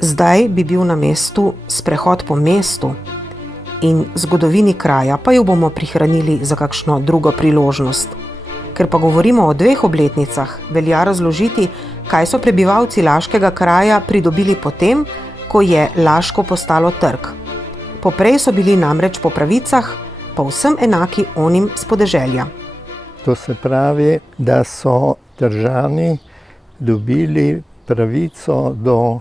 Zdaj bi bil na mestu sprehod po mestu in zgodovini kraja, pa jo bomo prihranili za kakšno drugo priložnost. Ker pa govorimo o 2 obletnicah, velja razložiti, kaj so prebivalci Laškega kraja pridobili potem, ko je Laško postalo trg. Poprej so bili namreč po pravicah povsem enaki onim s podeželja. To se pravi, da so državljani dobili pravico do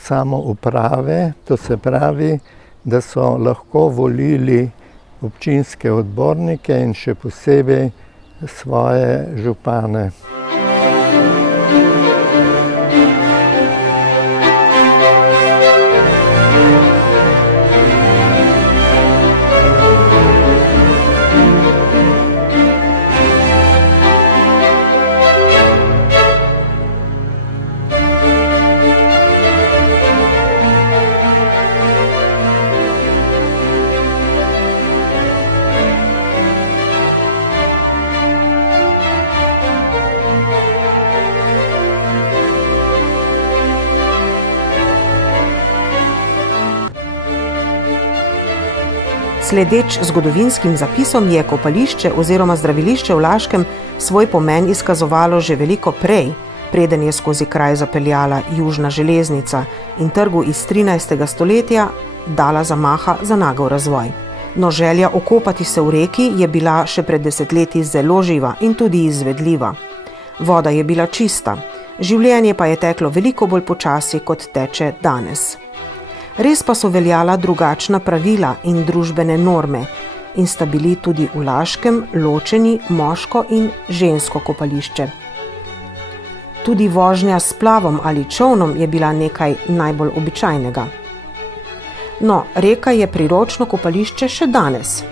samouprave, to se pravi, da so lahko volili občinske odbornike in še posebej svoje župane. Sledeč zgodovinskim zapisom je kopališče oziroma zdravilišče v Laškem svoj pomen izkazovalo že veliko prej, preden je skozi kraj zapeljala južna železnica in trgu iz 13. stoletja dala zamaha za nagel razvoj. No, želja okopati se v reki je bila še pred desetletji zelo živa in tudi izvedljiva. Voda je bila čista, življenje pa je teklo veliko bolj počasi, kot teče danes. Res pa so veljala drugačna pravila in družbene norme in sta bili tudi v Laškem ločeni moško in žensko kopališče. Tudi vožnja s splavom ali čolnom je bila nekaj najbolj običajnega. No, reka je priročno kopališče še danes,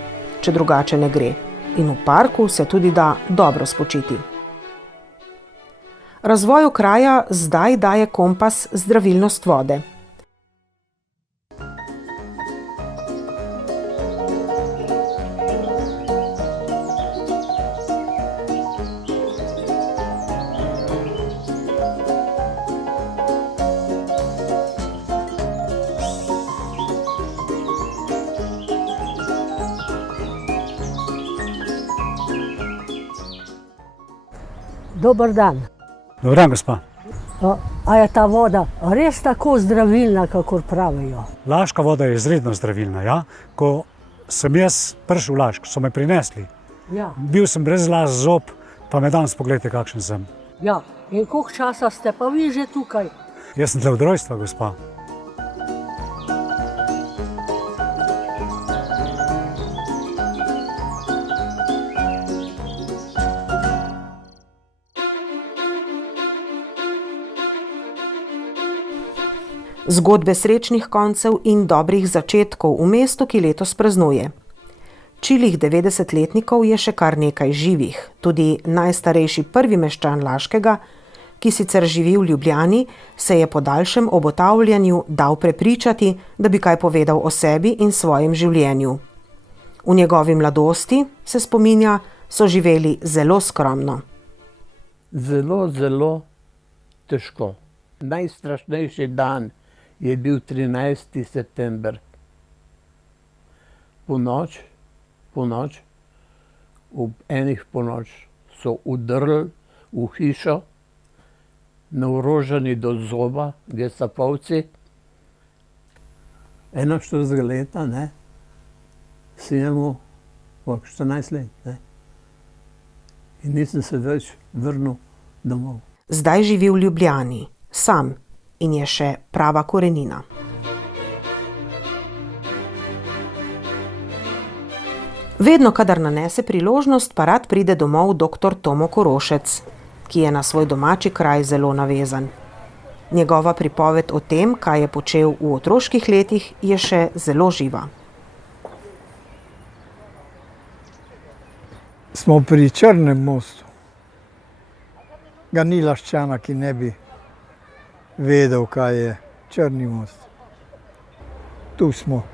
če drugače ne gre, in v parku se tudi da dobro spočiti. Razvoju kraja zdaj daje kompas zdravilnost vode. Dober dan. Dober dan, gospa. A je ta voda res tako zdravilna, kakor pravijo? Laška voda je izredno zdravilna, ja. Ko sem jaz prišel v Laško, so me prinesli. Ja. Bil sem brez las, zob, pa me danes pogledajte, kakšen sem. Ja, in koliko časa ste pa vi že tukaj? Jaz sem tle od rojstva, gospa. Zgodbe srečnih koncev in dobrih začetkov v mestu, ki letos praznuje. Čilih 90-letnikov je še kar nekaj živih. Tudi najstarejši prvi meščan Laškega, ki sicer živi v Ljubljani, se je po daljšem obotavljanju dal prepričati, da bi kaj povedal o sebi in svojem življenju. V njegovi mladosti, se spominja, so živeli zelo skromno. Zelo težko. Najstrašnejši dan je bil 13. september. Ponoč, ob enih ponoč so udrli v hišo, naoroženi do zoba, gestapovci. 41 leta, ne, sinemu 14 let, ne. In nisem se več vrnil domov. Zdaj živi v Ljubljani, sam, in je še prava korenina. Vedno, kadar nanese priložnost, pa rad pride domov dr. Tomo Korošec, ki je na svoj domači kraj zelo navezan. Njegova pripoved o tem, kaj je počel v otroških letih, je še zelo živa. Smo pri Črnem mostu. Ga ni Laščana, ki ne bi vedel, kaj je Črni most. Tu smo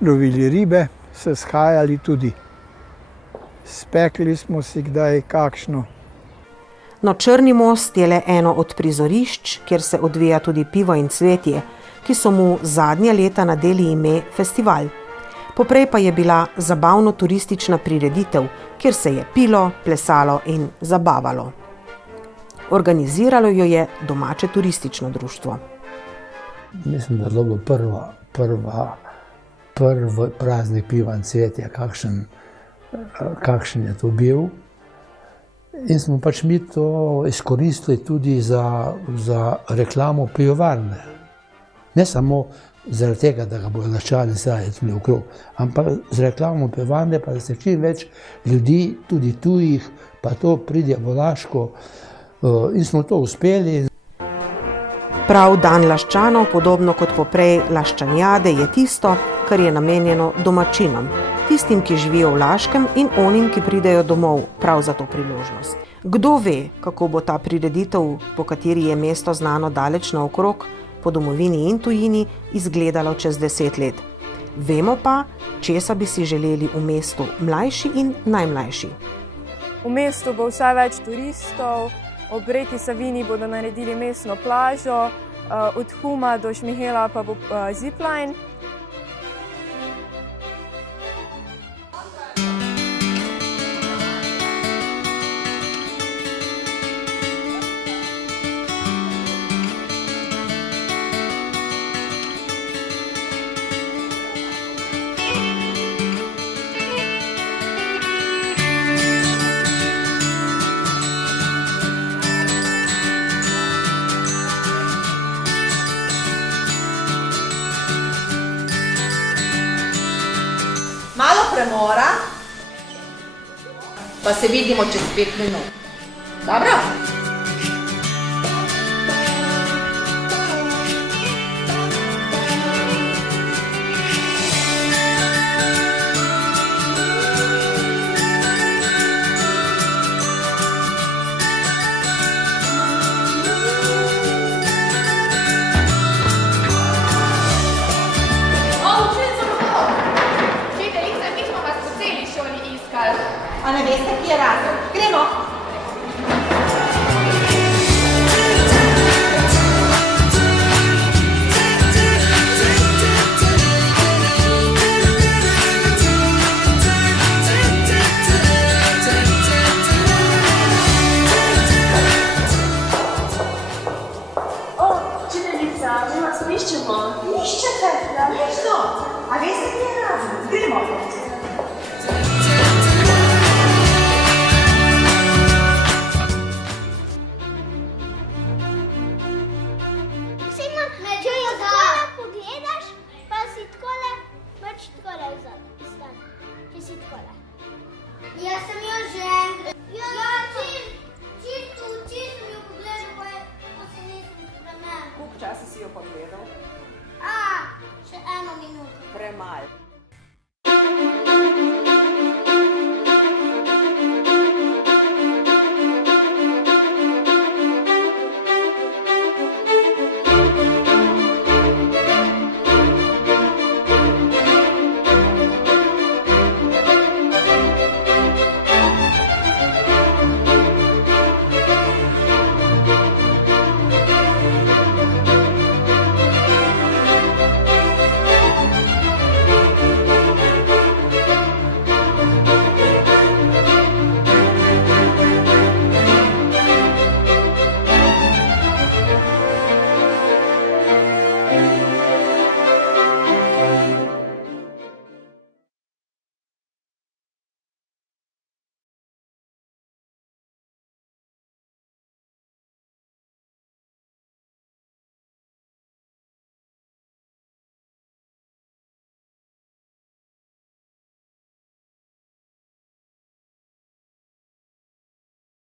lovili ribe, se shajali tudi. Spekli smo si kdaj kakšno. No, Črni most je le eno od prizorišč, kjer se odvija tudi Pivo in cvetje, ki so mu zadnja leta nadeli ime festival. Poprej pa je bila zabavno-turistična prireditev, kjer se je pilo, plesalo in zabavalo. Organiziralo jo je domače turistično društvo. Mislim, da je bilo prvi praznik Piva in cvetja, kakšen je to bil. In smo pač mi to izkoristili tudi za reklamo pivovarne. Ne samo zaradi tega, da ga bodo laščali zdaj tudi okrog, ampak z reklamo pivovarne, pa da se čim več ljudi, tudi tujih, pa to pride v Laško, in smo to uspeli. Prav dan Laščanov, podobno kot poprej Laščanjade, je tisto, kar je namenjeno domačinom, tistim, ki živijo v Laškem in onim, ki pridejo domov prav za to priložnost. Kdo ve, kako bo ta prireditev, po kateri je mesto znano daleč naokrog, po domovini in tujini, izgledalo čez 10 let. Vemo pa, česa bi si želeli v mestu mlajši in najmlajši. V mestu bo vse več turistov, ob reki Savinji bodo naredili mestno plažo, od Huma do Šmihela pa bo zipline. Malo premora, pa se vidimo čez 5 minut. Dobro? A ne veste, kje je razred? Gremo! O, učiteljica, mi vas iščemo. Iščete? Ja, veš to. A veste, kje je razred? Gremo! Jaz sem jo že enkrat. Ja, čisto sem jo pogledal, pa se nisem spremenil. Koliko časa si jo pogledal? Še 1 minuto. Premalo.